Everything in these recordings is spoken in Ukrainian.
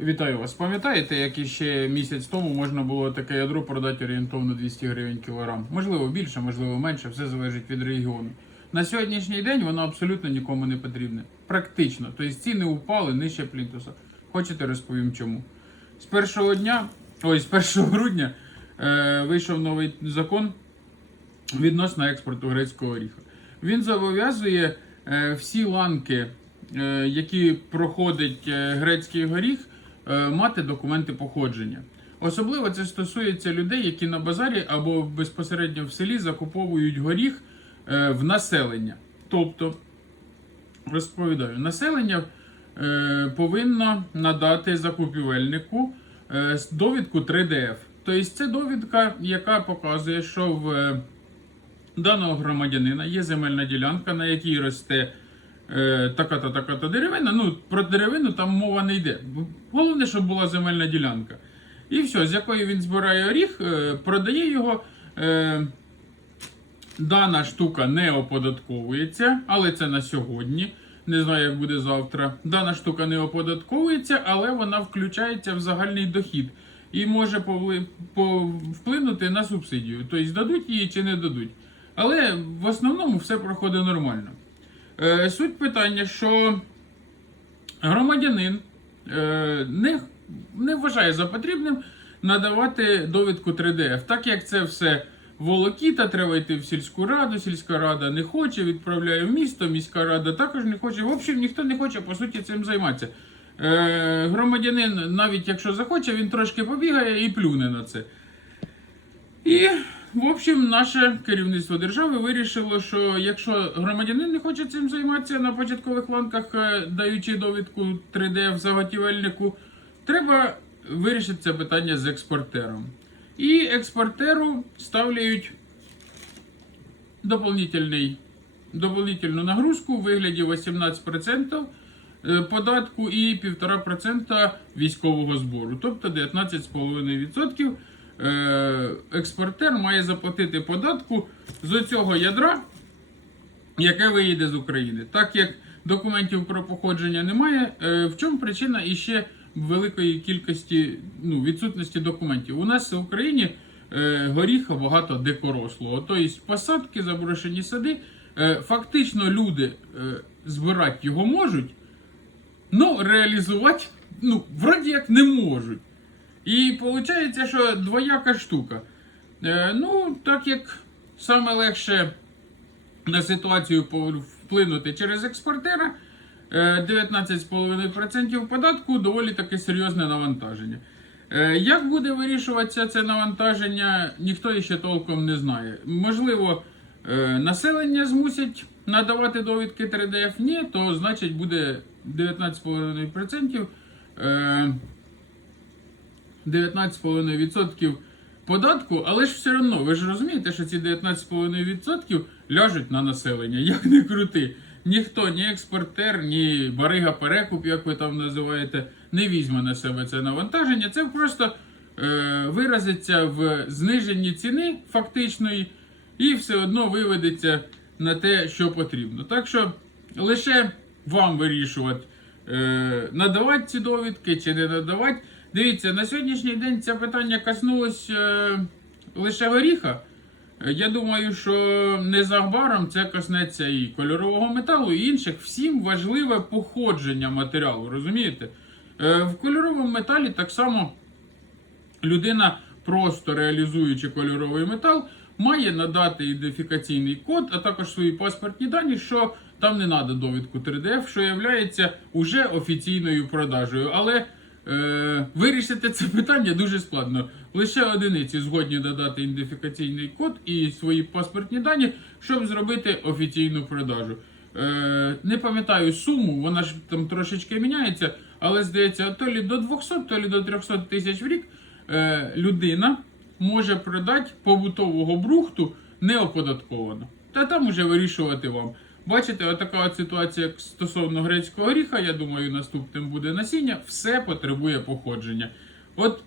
Вітаю вас. Пам'ятаєте, як іще місяць тому можна було таке ядро продати орієнтовно 200 гривень кілограм? Можливо, більше, можливо, менше, все залежить від регіону. На сьогоднішній день воно абсолютно нікому не потрібне. Практично. Тобто ціни упали нижче плінтуса. Хочете розповім чому? З першого дня, ой, з 1 грудня е, вийшов новий закон відносно експорту грецького оріха. Він зобов'язує е, всі ланки, е, які проходить е, грецький горіх, мати документи походження. Особливо це стосується людей, які на базарі або безпосередньо в селі закуповують горіх е, в населення. Тобто, розповідаю, населення е, повинно надати закупівельнику е, довідку 3DF. Тобто це довідка, яка показує, що в е, даного громадянина є земельна ділянка, на якій росте е, така-то така-то деревина. Ну, про деревину там мова не йде. Головне, щоб була земельна ділянка. І все, з якої він збирає оріх, е, продає його. Е, Дана штука не оподатковується, але це на сьогодні. Не знаю, як буде завтра. Дана штука не оподатковується, але вона включається в загальний дохід і може вплинути на субсидію. Тобто дадуть її чи не дадуть. Але в основному все проходить нормально. Е, суть питання, що громадянин е, не, не вважає за потрібним надавати довідку 3DF, так як це все волокіта, треба йти в сільську раду, сільська рада не хоче, відправляє в місто, міська рада також не хоче. В общем, ніхто не хоче по суті цим займатися. Е, громадянин, навіть якщо захоче, він трошки побігає і плюне на це. І, в общем, наше керівництво держави вирішило, що якщо громадянин не хоче цим займатися на початкових ланках, е, даючи довідку 3D в заготівельнику, треба вирішити це питання з експортером. І експортеру ставляють дополнительну нагрузку у вигляді 18% е, податку і 1,5% військового збору, тобто 19,5%. Е, Експортер має заплатити податку з цього ядра, яке виїде з України. Так як документів про походження немає, е, в чому причина іще великої кількості ну, відсутності документів? У нас в Україні е, горіха багато дикорослого. Тобто посадки, заброшені сади. Фактично люди збирати його можуть, але реалізувати ну, вроді як не можуть. І виходить, що двояка штука. Е, ну, так як саме легше на ситуацію вплинути через експортера, е, 19,5% податку доволі таки серйозне навантаження. Е, Як буде вирішуватися це навантаження, ніхто ще толком не знає. Можливо, е, населення змусять надавати довідки 3DF, ні, то значить буде 19,5%. Е, 19,5% податку, але ж все одно, ви ж розумієте, що ці 19,5% ляжуть на населення, як не крути. Ніхто, ні експортер, ні барига перекуп, як ви там називаєте, не візьме на себе це навантаження. Це просто е, виразиться в зниженні ціни фактичної і все одно виведеться на те, що потрібно. Так що лише вам вирішувати, е, надавати ці довідки чи не надавати. Дивіться, на сьогоднішній день це питання коснулось е, лише горіха. Я думаю, що незабаром це коснеться і кольорового металу, і інших. Всім важливе походження матеріалу, розумієте? Е, В кольоровому металі так само людина, просто реалізуючи кольоровий метал, має надати ідентифікаційний код, а також свої паспортні дані, що там не треба довідку 3DF, що є уже офіційною продажею. Але е, вирішити це питання дуже складно. Лише одиниці згодні додати ідентифікаційний код і свої паспортні дані, щоб зробити офіційну продажу. Е, не пам'ятаю суму, вона ж там трошечки міняється, але здається, то лі до 200, то лі до 300 тисяч в рік е, людина може продати побутового брухту неоподатковано. Та там уже вирішувати вам. Бачите, отака от ситуація стосовно грецького горіха, я думаю, наступним буде насіння, все потребує походження. От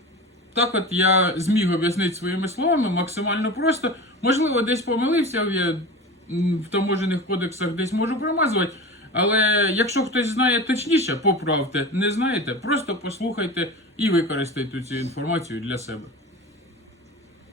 так от я зміг об'яснити своїми словами максимально просто. Можливо, десь помилився, я в таможених кодексах десь можу промазувати. Але якщо хтось знає точніше, поправте. Не знаєте, просто послухайте і використайте цю інформацію для себе.